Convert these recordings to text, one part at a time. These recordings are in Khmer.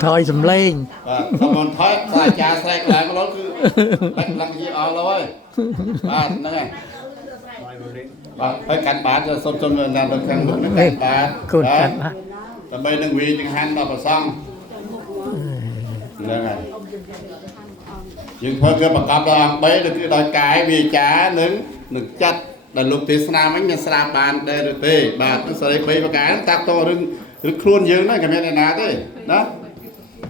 thôi sầm lên còn thôi xài trà xài lại mà nó cứ đánh lăng gì ở rồi ba nó này phải cắn bát rồi xong rồi làm được khăn được cắn bát cồn cắn bátแต่bây đừng vì chẳng hạn mà phải xong này nhưng thôi cứ bắt cặp là bây được cái đòi cái vì chả nứng chặt là lục tí sna mấy nhà sna bàn đây được tê bà nó sẽ bây và cái tác to rừng khuôn dương đó cái này là thế đó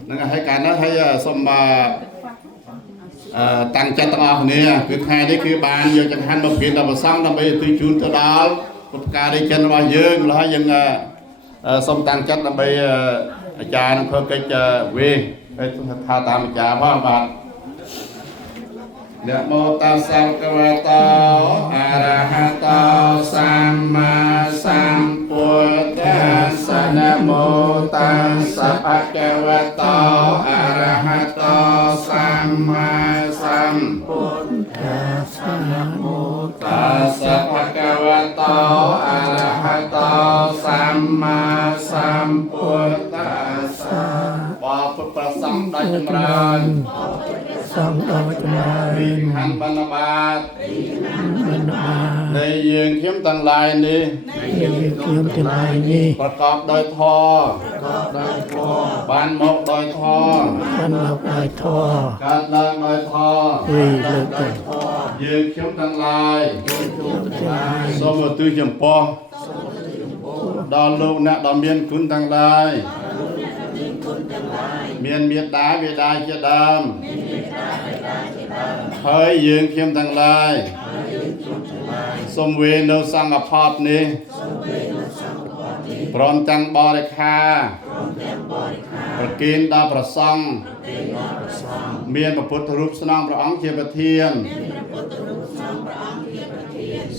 nó hay cái nó hay xong mà tăng chặt tăng nè cứ hai đấy cứ bàn giờ chẳng hạn một kiện là mà xong là bây tôi chun cho đó một cái đây chân vào dương là hay dừng xong tăng chất là bây trà nó khơi cái về tha tam trà hoa bạn Namo tassa bhagavato arahato samma sambuddhassa Namo tassa bhagavato arahato samma sambuddhassa Namo tassa bhagavato arahato samma sambuddhassa ព្រះពុទ្ធប្រសង្ឃដ៏ចម្រើនរីកខាងបណ្ឌបាតនៃយើងខ្ញុំទាំងឡាយនេះប្រកបដោយធម៌បានមកដោយធម៌កើតឡើងដោយធម៌យើងខ្ញុំទាំងឡាយសូមឧទ្ទិសចំពោះដល់លោកអ្នកដ៏មានគុណទាំងឡាយមានមេត្តាបិតាជាដើមហើយយើងខ្ញុំទាំងឡាយសូមវេនៅសង្ឃផតនេះព្រមទាំងបរិក្ខារប្រគិនដល់ព្រះសង្ឃមានព្រះពុទ្ធរូបស្នងព្រះអង្គជាប្រធាន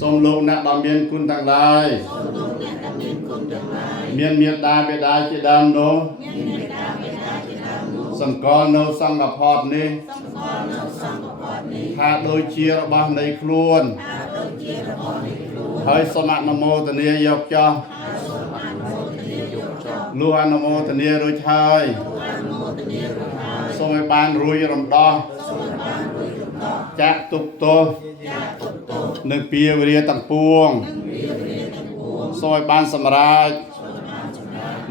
សូមលោកអ្នកដ៏មានគុណទាំងឡាយមានមេត្តាបិតាជាដើមនោះសង្កលនៅសង្ឃផតនេះថាដូចជារបស់នៃខ្លួនហើយសូមអនុមោទនាយកចោះលុះអនុមោទនារួចហើយសូមឲ្យបានរួចរំដោះចាក់ទុកទោសនៅពាវរាទាំងពួងសូមឲ្យបានសម្រេច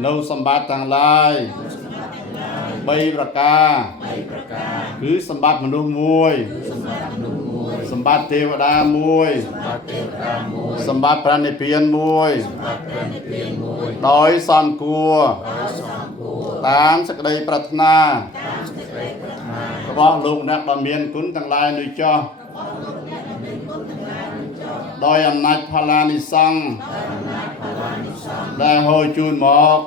នៅសម្បត្តិទាំងឡាយ3ប្រការគឺសម្បត្តិមនុស្ស1សម្ សម្បត្តិទេវតាមួយសម្បត្តិព្រះនិព្វានមួយដោយសំគួរតាមសេចក្តីប្រាថ្នារបស់លោកអ្នកដ៏មានគុណទាំងឡាយនេះចោះដោយអំណាចផល្លានិសង្ឃដែលហូរជូនមក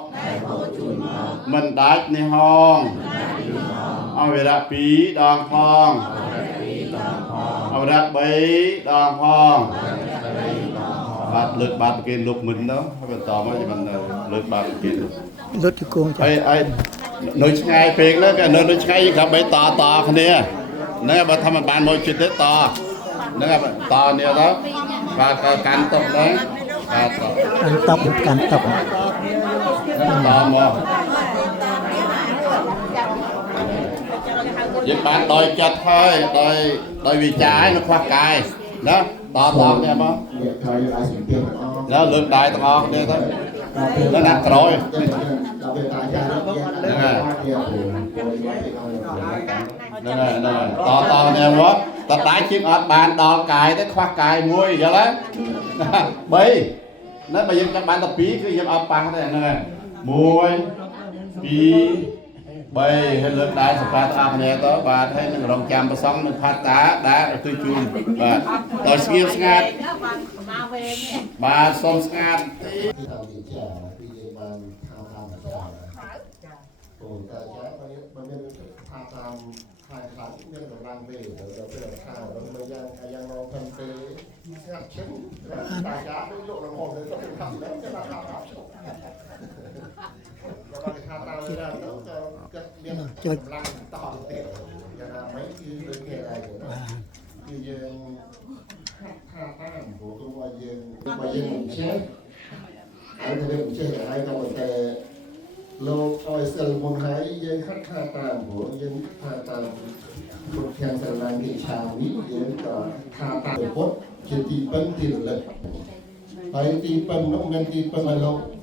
មិនដាច់នេះហងអវិរៈ2ដងផងអវិរៈ3ដងផងបាទលើកបាត់គេលុបមិនទៅហើយបន្តមកជាមិនលើកបាត់គេលុប លុតជង្គង់ចា អីនៅឆ្ងាយពេកហ្នឹងគេនៅឆ្ងាយក៏បីតគ្នាហ្នឹងបើថាមិនបានមកជិតទេតហ្នឹងតនេះទៅបាទកាន់តុកហ្នឹងបាទកាន់តុកតមកយើងបានដោយចិត្តហើយដោយវិចារនៅខ្វះកាយណាតនេះមកណាលើកដៃទាំងអស់គ្នាទៅដល់ណាក្រោយហ្នឹងហើយនេះមកតដៃជាងអត់បានដល់កាយទេខ្វះកាយមួយយល់ទេ3ណាបើយើងចង់បានតែ2គឺយើងអត់ប៉ះទេហ្នឹងហើយ1 2 3ហើយលើកដៃសម្រាប់អស់គ្នាទៅបាទហើយនឹងរងចាំប្រសងនឹងផាត់តាដែលទៅជូនបាទដល់ស្ងៀមស្ងាត់បាទសុំស្ងាត់ពីយើងបានថាតាមអាចារ្យអូតាចាបើមានថាតាមខាងខាងមានកម្លាំងពេលទៅពេលខាងដល់យ៉ាងមកផងទេស្ងាត់ឈឹងតាចាទៅយករហូតទៅខាងដល់គេថាថាឈប់ដល់គេថាតាមទៅក៏មានកម្លាំងតទៀតយ៉ាងណាមិនគឺដូចគេដែរគឺយើងថាតាមព្រោះว่าយើងមិនចេះហើយទៅវិញចេះហើយក៏តែលោកឲ្យសិលមុនហើយយើងហាត់ថាតាមព្រោះយើងថាតាមពុទ្ធយ៉ាងស្រឡាញ់ទីឆានេះយើងក៏ថាតាមពុទ្ធជាទីពឹងទីរលឹកហើយទីពឹងនោះមិនទីពឹងឲ្យលោក